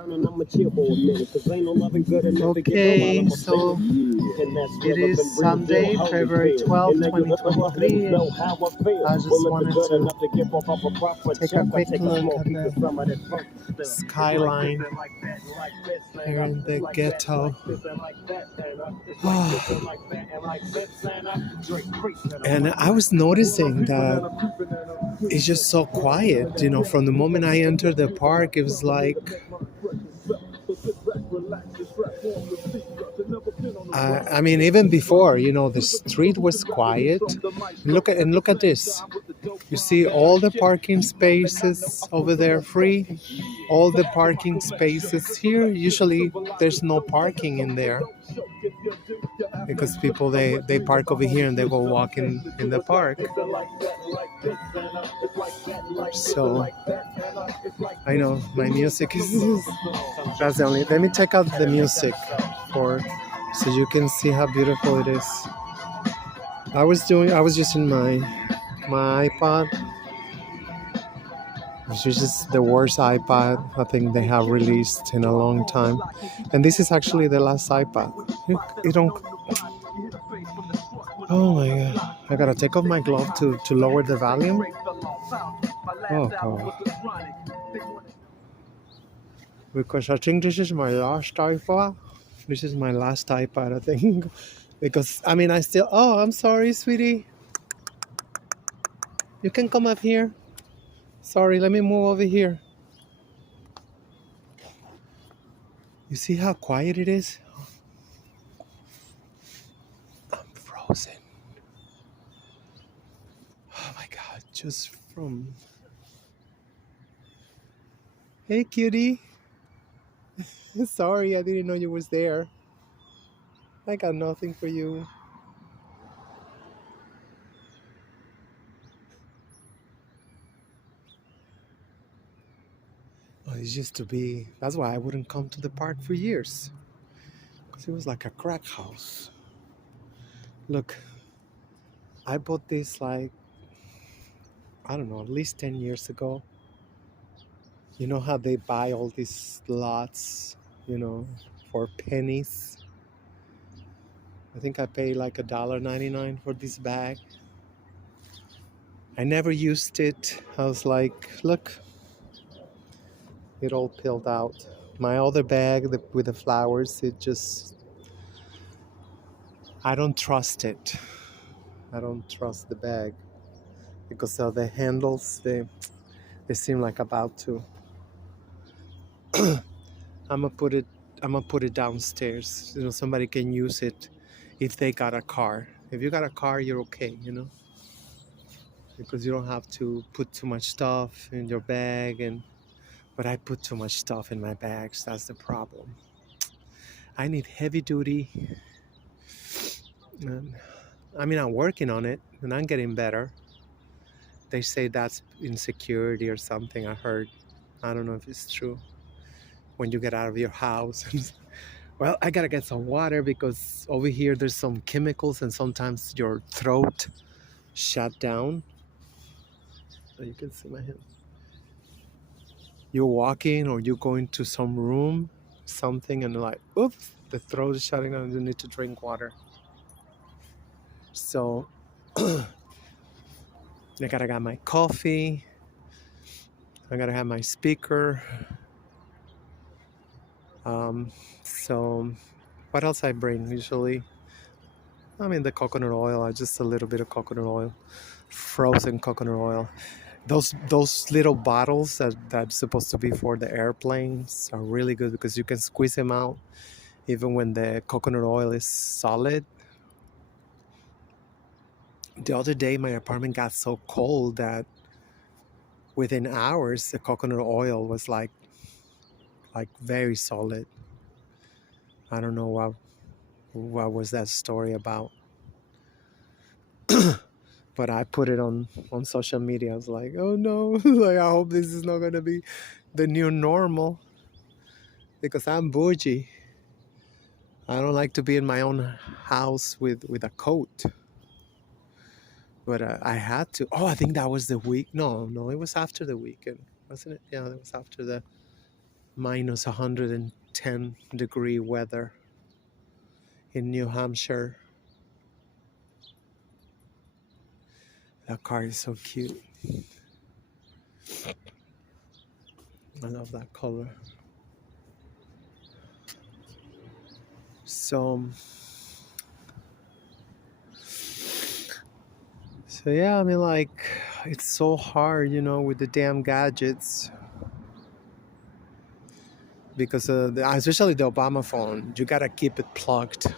Okay, so it is Sunday, February 12th, 2023, and I just wanted to take a quick look at the skyline here in the ghetto. And I was noticing that it's just so quiet, from the moment I entered the park, it was like I mean, even before, the street was quiet. Look at this. You see all the parking spaces over there free. All the parking spaces here. Usually, there's no parking in there because people they park over here and they go walking in the park. So I know my music is that's the only. Let me check out the music so you can see how beautiful it is. I was using my iPod, which is just the worst iPad I think they have released in a long time. And this is actually the last iPad. You don't. Oh my god! I gotta take off my glove to lower the volume. Oh god. Because I think this is my last iPad. This is my last iPad, I think. Because, I mean, oh, I'm sorry, sweetie. You can come up here. Sorry, let me move over here. You see how quiet it is? I'm frozen. Oh my God, just from... Hey, cutie. Sorry, I didn't know you was there. I got nothing for you. Oh, it used to be... That's why I wouldn't come to the park for years. Because it was like a crack house. Look, I bought this like, I don't know, at least 10 years ago. You know how they buy all these lots, for pennies? I think I paid like $1.99 for this bag. I never used it. I was like, look, it all peeled out. My other bag with the flowers, I don't trust it. I don't trust the bag because of the handles. They seem like about to. I'm gonna put it downstairs. Somebody can use it if they got a car. If you got a car, you're okay, because you don't have to put too much stuff in your bag. But I put too much stuff in my bags. That's the problem. I need heavy duty. And, I mean, I'm working on it and I'm getting better. They say that's insecurity or something. I heard. I don't know if it's true. When you get out of your house. Well, I gotta get some water because over here there's some chemicals and sometimes your throat shut down. So you can see my hand. You're walking or you're going to some room, something, and like, oops, the throat is shutting down and you need to drink water. So I gotta get my coffee. I gotta have my speaker. So what else I bring usually? I mean, the coconut oil, just a little bit of coconut oil, frozen coconut oil. Those little bottles that's supposed to be for the airplanes are really good because you can squeeze them out even when the coconut oil is solid. The other day, my apartment got so cold that within hours, the coconut oil was like very solid. I don't know what was that story about. But I put it on social media. I was like, oh no, like I hope this is not gonna be the new normal because I'm bougie. I don't like to be in my own house with a coat. But I had to. Oh, I think that was the week. No, it was after the weekend, wasn't it? Yeah, it was after minus 110-degree weather in New Hampshire. That car is so cute. I love that color. So yeah, I mean, like, it's so hard, with the damn gadgets. Because especially the Obama phone, you gotta keep it plugged.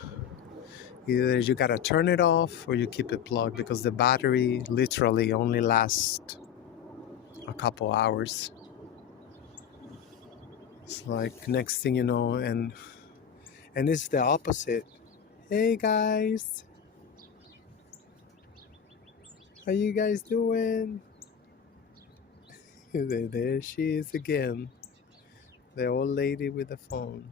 Either you gotta turn it off or you keep it plugged because the battery literally only lasts a couple hours. It's like next thing you know, and it's the opposite. Hey guys, how you guys doing? There she is again, the old lady with the phone.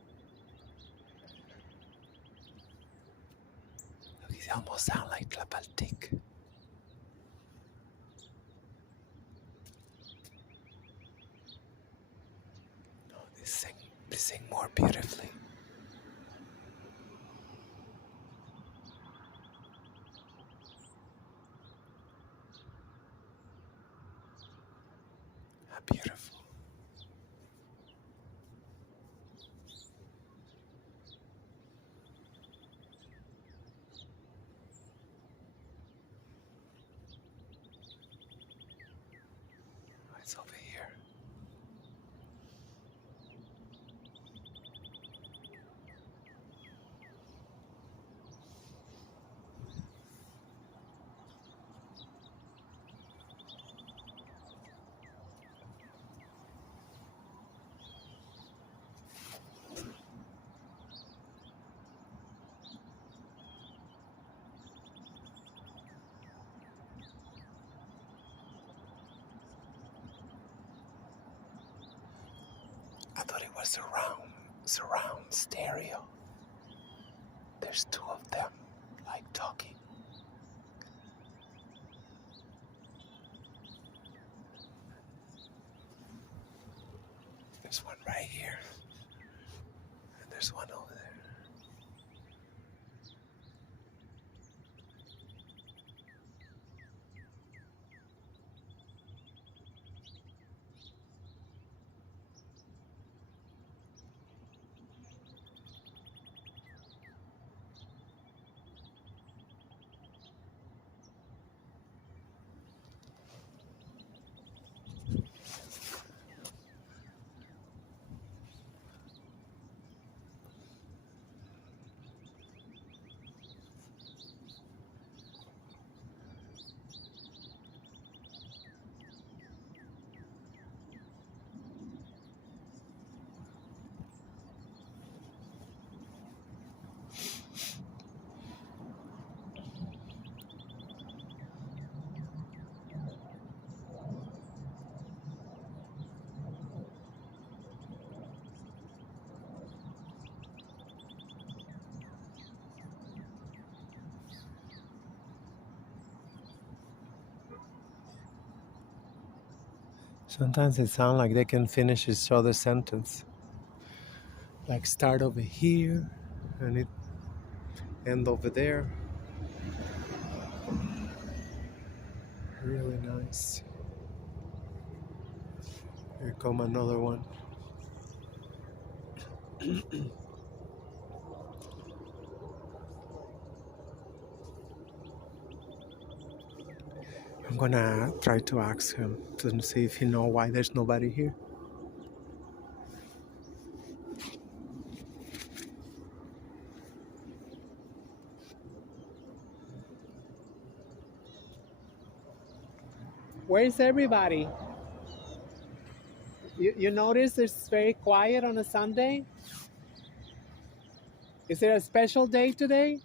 They almost sound like La Baltic. No, they sing more beautifully. How beautiful. It's over here. I thought it was surround stereo. There's two of them, like talking. There's one right here, and there's one over there. Sometimes it sounds like they can finish each other's sentence. Like start over here and it end over there. Really nice. Here come another one. I'm gonna try to ask him to see if he know why there's nobody here. Where's everybody? You notice it's very quiet on a Sunday? Is there a special day today?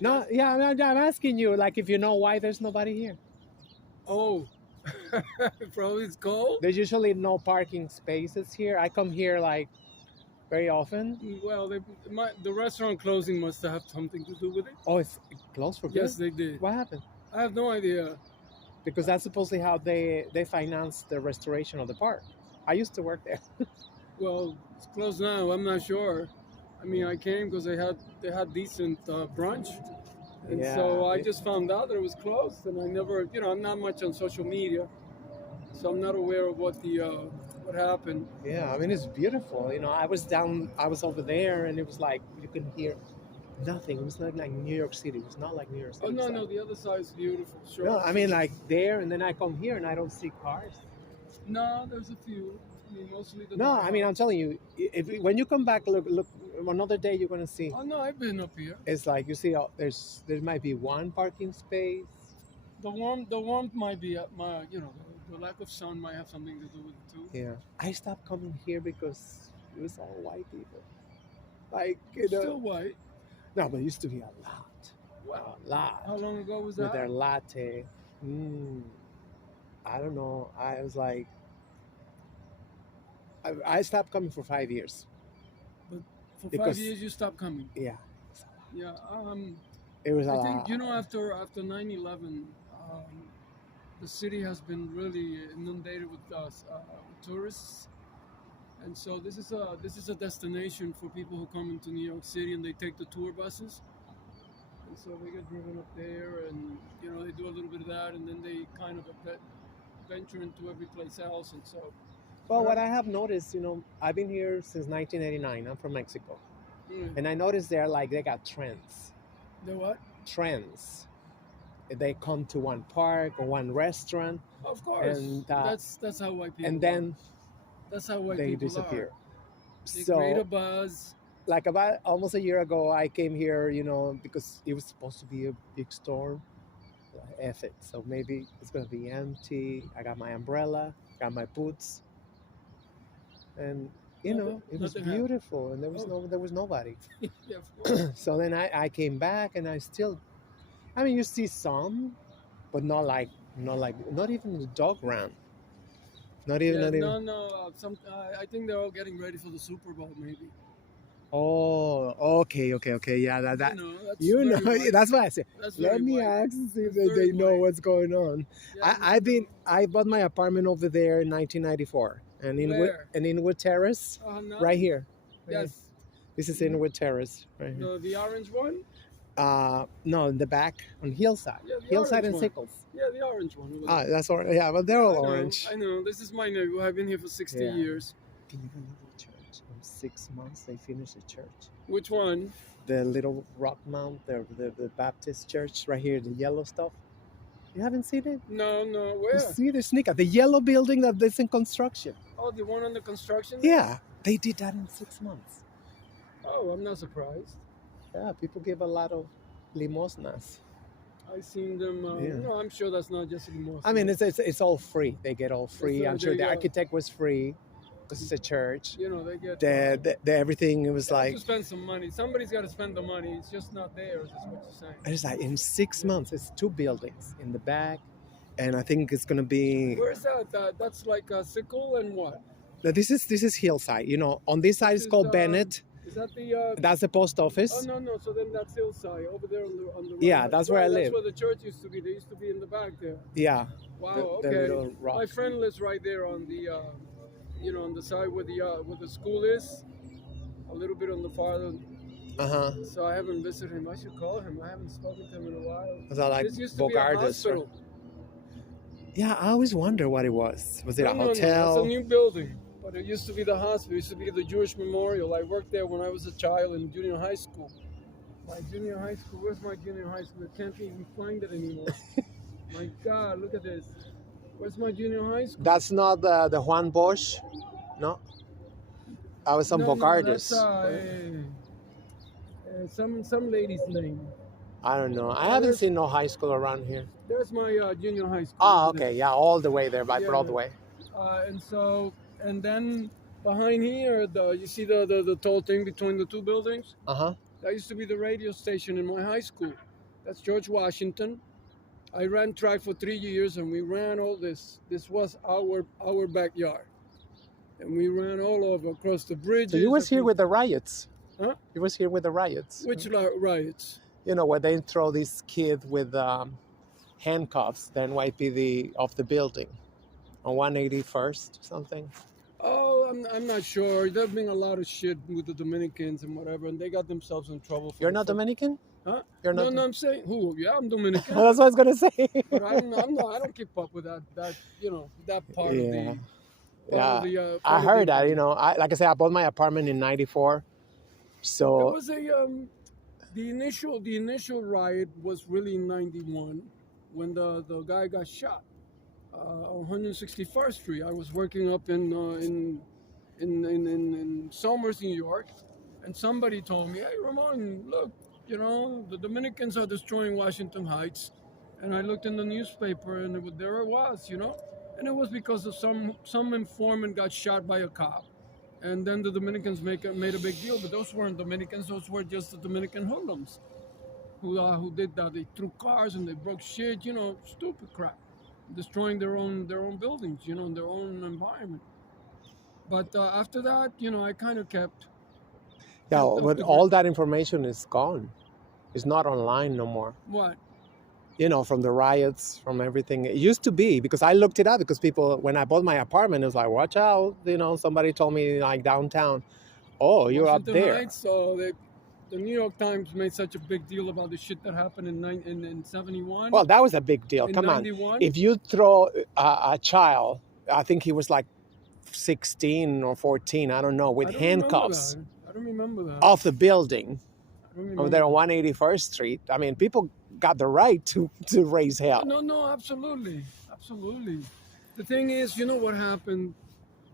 No, yeah, I'm asking you, like, if you know why there's nobody here. Oh, probably it's cold. There's usually no parking spaces here. I come here like very often. Well, the restaurant closing must have something to do with it. Oh, it's closed for good? Yes, they did. What happened? I have no idea. Because that's supposedly how they finance the restoration of the park. I used to work there. Well, it's closed now. I'm not sure. I mean, I came because they had decent brunch, and so I Yeah, just found out that it was closed, and I never, I'm not much on social media, so I'm not aware of what happened. yeah. I mean, it's beautiful. I was over there, and it was like you can hear nothing. It was not like New York City. It was not like New York Oh City. It no, was no, like, the other side is beautiful. no, Sure. I mean like there, and then I come here and I don't see cars. No, there's a few. I mean, mostly the No, I mean I'm neighborhoods. telling you, when you come back, look, another day you're gonna see. Oh no, I've been up here. It's like you see, there might be one parking space. The warmth might be at my, the lack of sun might have something to do with it too. Yeah, I stopped coming here because it was all white people. Like Still white. no, but it used to be a Wow. lot How long ago was with their that? latte. Mm, I don't know. I was like, I stopped coming for 5 years But for because 5 years you stopped coming. yeah, Yeah. it was a I think lot. after 9/11, the city has been really inundated with tourists, and so this is a destination for people who come into New York City and they take the tour buses, and so they get driven up there, and they do a little bit of that, and then they kind of venture into every place else, and so. Well, But what I have noticed, I've been here since 1989. I'm from Mexico, and I noticed they got trends. The what? Trends. They come to one park or one restaurant, Of course. and That's how white people and are. then That's how white they people disappear. are. They create a So, buzz. like about almost a year ago, I came here, because it was supposed to be a big storm. F it. So maybe it's gonna be empty. I got my umbrella, got my boots, and it was Nothing happened. beautiful, and Oh, there was nobody. yeah, of course. So then I came back, and I mean, you see some, but not even the dog ran. Yeah, Not even. no. I think they're all getting ready for the Super Bowl, maybe. Oh, okay. Yeah, That's very white. that's what I said. That's Let very me white. ask and see if That's very they know white. what's going on. Yeah, I bought my apartment over there in 1994, and Where? in Inwood Terrace, No? right here. Yes. This is Mhm. Inwood Terrace, right here. The orange one. No, in the back on Hillside, Yeah, the Hillside orange and one. Sickles. Yeah, the orange one. Over Ah, there. that's all. Yeah, but they're I all know. orange. I know. This is my neighborhood. I've been here for 60 Yeah. years. Can you believe the church? In 6 months, they finished the church. Which one? The little rock mount, the Baptist church right here, the yellow stuff. You haven't seen it? No. You Where? see the sneaker, the yellow building that's in construction. Oh, the one under construction? Yeah, they did that in 6 months. Oh, I'm not surprised. Yeah, people give a lot of limosnas. I seen them. Yeah. No, I'm sure that's not just anymore. I mean, it's all free. They get all free. I'm there sure you the go. architect was free because it's a church. They get. The everything, it was They have like, to spend some money. Somebody's got to spend the money. It's just not theirs. Is what you're saying. it's like in 6 months, it's 2 buildings in the back, and I think it's gonna be. Where's that? That's like a Sickle and what? Now, this is Hillside. On this side This it's is, called Bennett. Is that the? That's the post office. Oh no. So then that's Hillside over there on the right. Yeah, that's where I That's live. where the church used to be. They used to be in the back there. Yeah, Wow. the Okay. little rock. My friend lives right there on the, on the side where the school is. A little bit on the farther. Uh-huh. So I haven't visited him. I should call him. I haven't spoken to him in a while. Was that like This used to be a Bogardus? hospital. Yeah, I always wonder what it was. Was it a No, hotel? it's a new building. But it used to be the hospital. It used to be the Jewish Memorial. I worked there when I was a child in junior high school. My junior high school. Where's my junior high school? I can't even find it anymore. My God, look at this. Where's my junior high school? That's not the Juan Bosch, no. That was some No, Bogardus. that's some lady's name. I don't know. I Oh, haven't there's- seen no high school around here. There's my junior high school. Oh, over there. okay. Yeah, all the way there by Yeah. Broadway. And then behind here, you see the tall thing between the two buildings? Uh-huh. That used to be the radio station in my high school. That's George Washington. I ran track for 3 years, and we ran all this. This was our backyard, and we ran all over across the bridges. So you was here across- with the riots. Huh? You was here with the riots. Which riots? Where they throw this kid with handcuffs, the NYPD, off the building on 181st something. I'm not sure. There's been a lot of shit with the Dominicans and whatever, and they got themselves in trouble for You're the not fuck. Dominican? Huh? You're No, not. no, I'm saying who? Yeah, I'm Dominican, That's what I was gonna say. but I'm not. I don't keep up with that that part of Yeah, the yeah. I part of the heard that. environment. Like I said, I bought my apartment in '94. There So, was the initial riot was really in '91 when the guy got shot on 161st Street. I was working up in Somers, New York, and somebody told me, "Hey, Ramon, look, the Dominicans are destroying Washington Heights." And I looked in the newspaper, and there it was, and it was because of some informant got shot by a cop, and then the Dominicans made a big deal. But those weren't Dominicans; those were just the Dominican hoodlums who did that. They threw cars and they broke shit, stupid crap, destroying their own buildings, in their own environment. But after that, I kind of yeah, kept up but the all grip. that information is gone. It's not online no more. What? From the riots, from everything. It used to be because I looked it up because people, when I bought my apartment, it was like, watch out. Somebody told me like downtown, oh, you're up Washington there. Heights. So the New York Times made such a big deal about the shit that happened in 71, Well, that was a big deal. in Come on. 91. If you throw a child, I think he was like 16 or 14, I don't know, with I don't remember handcuffs that. I don't remember that. off the building I don't over there remember. on 181st Street. I mean, people got the right to raise hell. No, absolutely, absolutely. The thing is, you know what happened?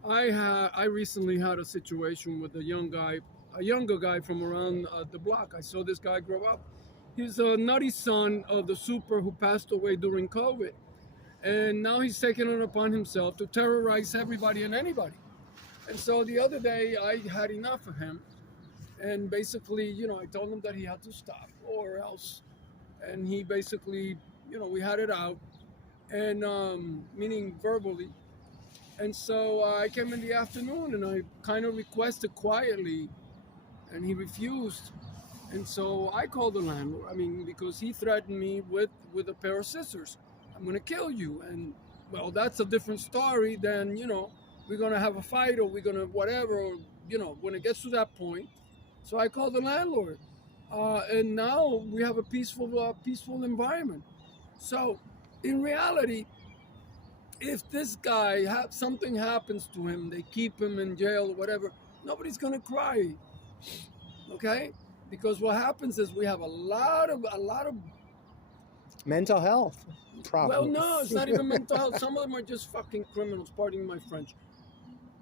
I recently had a situation with a younger guy from around the block. I saw this guy grow up. He's a nutty son of the super who passed away during COVID, and now he's taking it upon himself to terrorize everybody and anybody. And so the other day, I had enough of him, and basically, I told him that he had to stop or else. And he basically, we had it out, and meaning verbally. And so I came in the afternoon and I kind of requested quietly, and he refused. And so I called the landlord. I mean, because he threatened me with a pair of scissors. I'm gonna kill you. And well, that's a different story than we're gonna have a fight or we're gonna whatever. Or, when it gets to that point. So I called the landlord, and now we have a peaceful environment. So in reality, if this guy something happens to him, they keep him in jail or whatever, nobody's gonna cry, okay? Because what happens is we have a lot of Mental health well, problems. no, it's not even mental health. Some of them are just fucking criminals. Pardon my French.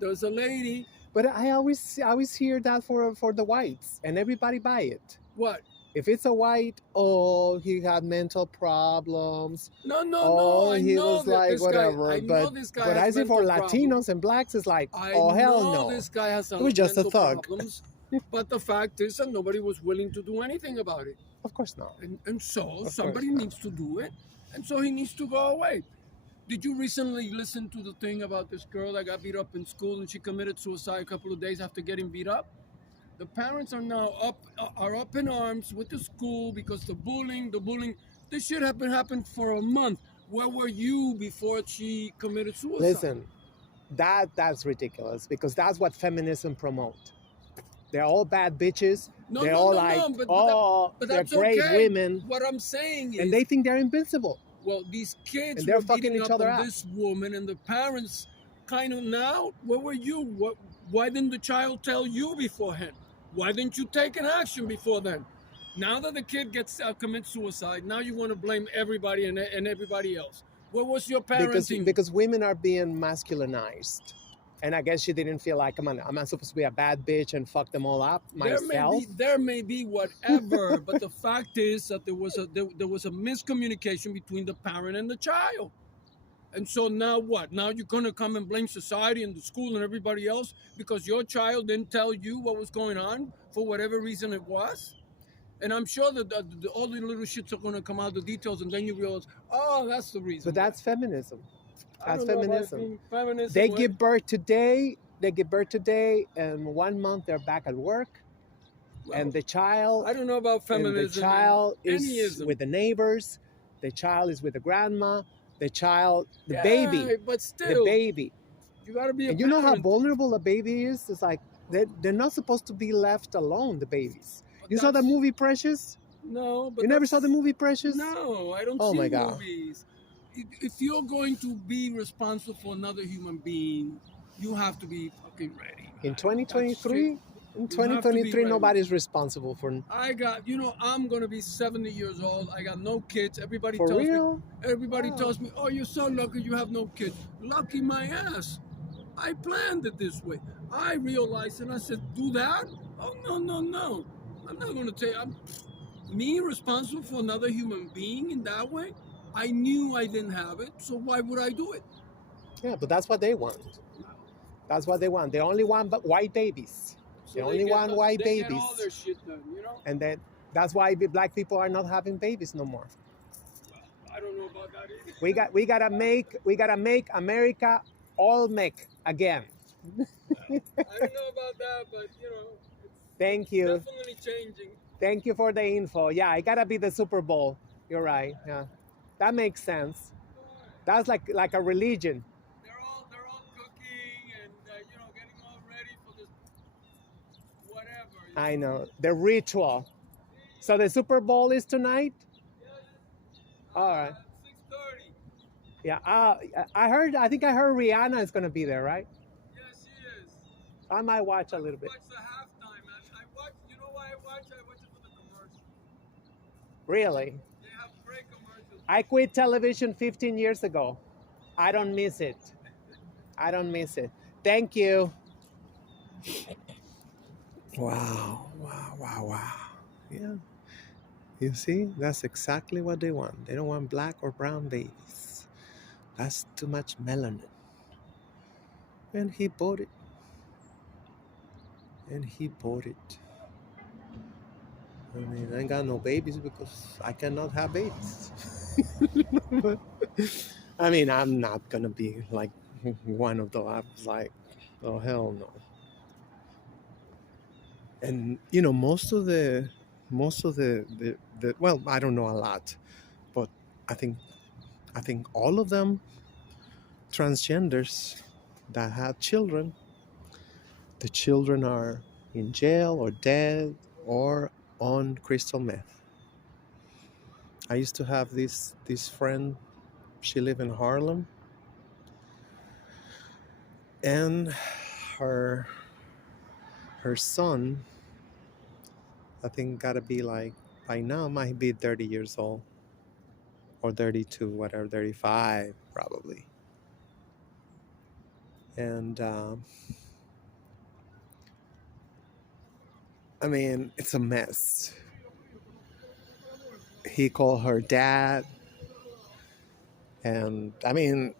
There's a lady. But I always hear that for the whites, and everybody buy it. What? If it's a white, oh, he had mental problems. No. Oh, I he know was that like this guy. whatever. I know this guy But I has see for mental problems. Latinos and blacks, it's like, I oh hell know no. this guy has He was just a mental thug. problems, but the fact is that nobody was willing to do anything about it. Of course not. And so Of somebody course not. needs to do it, and so he needs to go away. Did you recently listen to the thing about this girl that got beat up in school and she committed suicide a couple of days after getting beat up? The parents are now up in arms with the school because the bullying. This shit happened for a month. Where were you before she committed suicide? Listen, that's ridiculous because that's what feminism promote. They're all bad bitches. No, They're no, all no, like, no, but they're that's great okay. women, What I'm saying is, and they think they're invincible. well, these kids And they're were fucking beating each up other on up. this woman, and the parents kind of now. Where were you? Why didn't the child tell you beforehand? Why didn't you take an action before then? Now that the kid commits suicide, now you want to blame everybody and everybody else. Where was your parenting? Because women are being masculinized. And I guess she didn't feel like, come on, am I supposed to be a bad bitch and fuck them all up myself? There may be whatever, but the fact is that there was a miscommunication between the parent and the child. And so now what? Now you're going to come and blame society and the school and everybody else because your child didn't tell you what was going on for whatever reason it was? And I'm sure that all the little shits are going to come out, the details, and then you realize, oh, that's the reason. But that's feminism. That's feminism. Feminism. They give birth today, and 1 month they're back at work. Well, and the child, I don't know about feminism. and the child is anyism. with the neighbors. The child is with the grandma. The child, the Yeah, baby, but still, the baby You gotta be a And you know how parent. vulnerable a baby is? It's like they're not supposed to be left alone, the babies. But You saw the that's movie Precious? no, You but never saw the that's movie Precious? no. I don't Oh see my God. movies. If you're going to be responsible for another human being, you have to be fucking ready, In man. That's shit. 2023, in You have to be 2023, ready. nobody's responsible I got, I'm gonna be 70 years old. I got no kids. for real. Everybody Wow. tells me, oh, you're so lucky you have no kids. Lucky my ass. I planned it this way. I realized and I said, do that? Oh, no, no, no. I'm not gonna tell you. Me responsible for another human being in that way? I knew I didn't have it, so why would I do it? Yeah, but that's what they want. That's what they want. They only want white babies. They only want white they get all babies. their shit done. And that's why black people are not having babies no more. I don't know about that either. We gotta make America all make again. I don't know about that, but Thank you. definitely changing. Thank you for the info. Yeah, it gotta be the Super Bowl. You're right. Yeah, that makes sense. That's like a religion. They're all cooking and getting all ready for this whatever. I know the ritual. So the Super Bowl is tonight. All right. 6:30. Yeah. I think I heard Rihanna is gonna be there, right? Yes, she is. I might watch a little bit. Watch the halftime, man. I watch. You know why I watch? I watch it for the commercials. Really? They have great commercials. I quit television 15 years ago. I don't miss it. I don't miss it. Thank you. Wow, wow, wow, wow. Yeah. You see, that's exactly what they want. They don't want black or brown babies. That's too much melanin. And he bought it. And he bought it. I mean, I ain't got no babies because I cannot have babies. But, I mean, I'm not gonna be like one of those. I was like, oh hell no. And most of the well, I don't know a lot, but I think all of them transgenders that had children, the children are in jail or dead or on crystal meth. I used to have this friend. She lived in Harlem, and her son, I think, gotta be like, by now might be 30 years old or 32, whatever, 35 probably. And I mean, it's a mess. He called her dad, and I mean,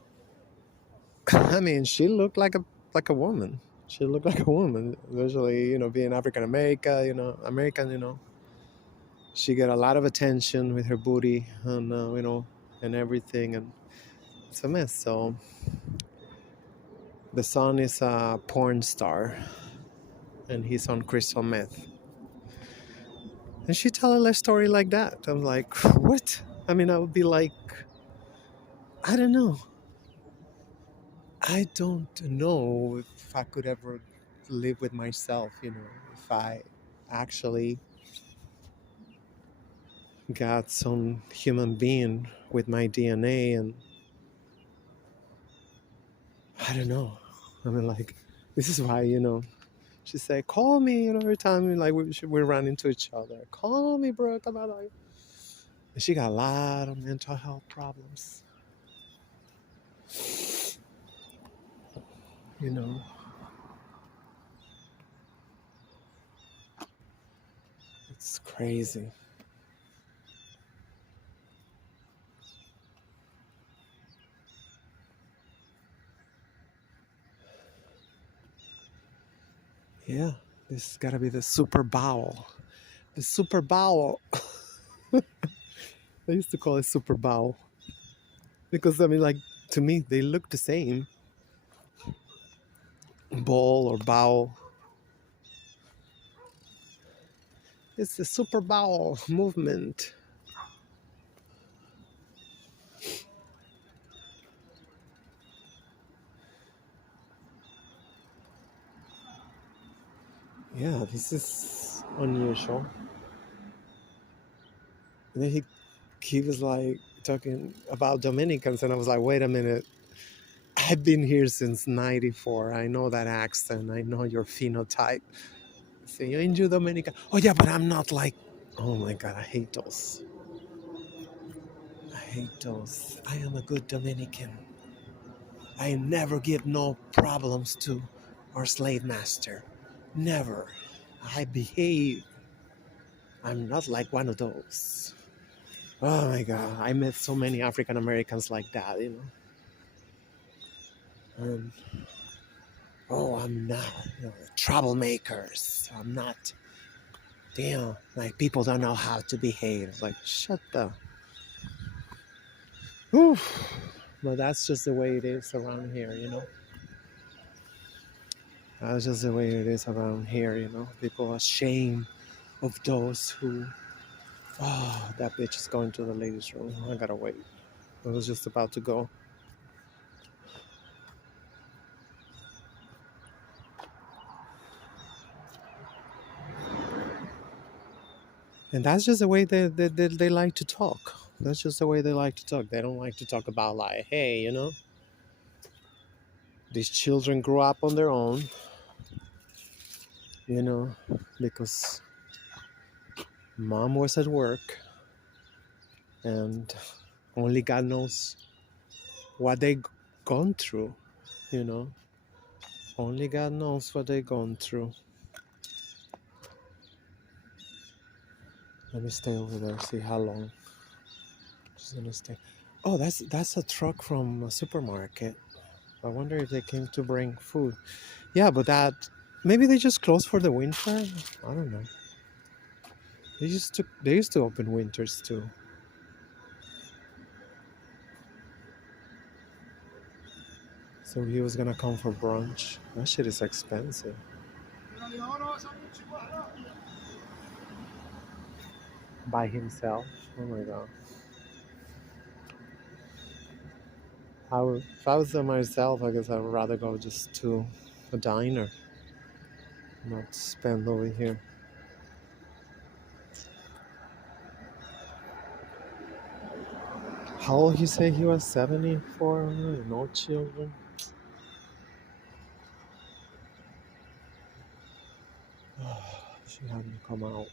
she looked like a woman. She looked like a woman, especially being African American. American. She get a lot of attention with her booty and and everything, and it's a mess. So the son is a porn star, and he's on crystal meth. And she tell a story like that. I'm like, what? I mean, I would be like, I don't know. I don't know if I could ever live with myself, if I actually got some human being with my DNA, and I don't know. I mean, like, this is why, she said, call me, every time we run into each other. Call me, bro. Come on. And she got a lot of mental health problems. It's crazy. Yeah, this has got to be the Super Bowl. The Super Bowl. I used to call it Super Bowl because, I mean, like, to me, they look the same. Bowl or bowl. It's the Super Bowl movement. Yeah, this is unusual. And then he was like talking about Dominicans, and I was like, wait a minute. I've been here since '94. I know that accent. I know your phenotype. So you're into Dominican. Oh yeah, but I'm not like. Oh my God, I hate those. I hate those. I am a good Dominican. I never give no problems to our slave master. Never. I behave. I'm not like one of those. Oh my God, I met so many African Americans like that, you know. Oh, I'm not, troublemakers. I'm not. Damn, like people don't know how to behave. Like, shut the. Oof. But that's just the way it is around here, you know. That's just the way it is around here, you know. People are ashamed of those who. Oh, that bitch is going to the ladies' room. I gotta wait. I was just about to go. And that's just the way they like to talk. That's just the way they like to talk. They don't like to talk about, like, hey, you know, these children grew up on their own, you know, because mom was at work and only God knows what they gone through, you know. Only God knows what they gone through. Let me stay over there, see how long. Just gonna stay. Oh, that's a truck from a supermarket. I wonder if they came to bring food. Yeah, but that maybe they just closed for the winter. I don't know. They used to open winters too. So he was gonna come for brunch. That shit is expensive. By himself. Oh my God. If I was there myself, I guess I would rather go just to a diner, not spend over here. How old he say he was? 74? No children. She hadn't come out.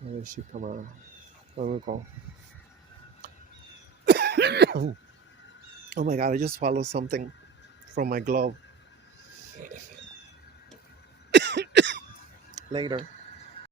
Where did she come out? Where we go? Oh my God, I just swallowed something from my glove. Later.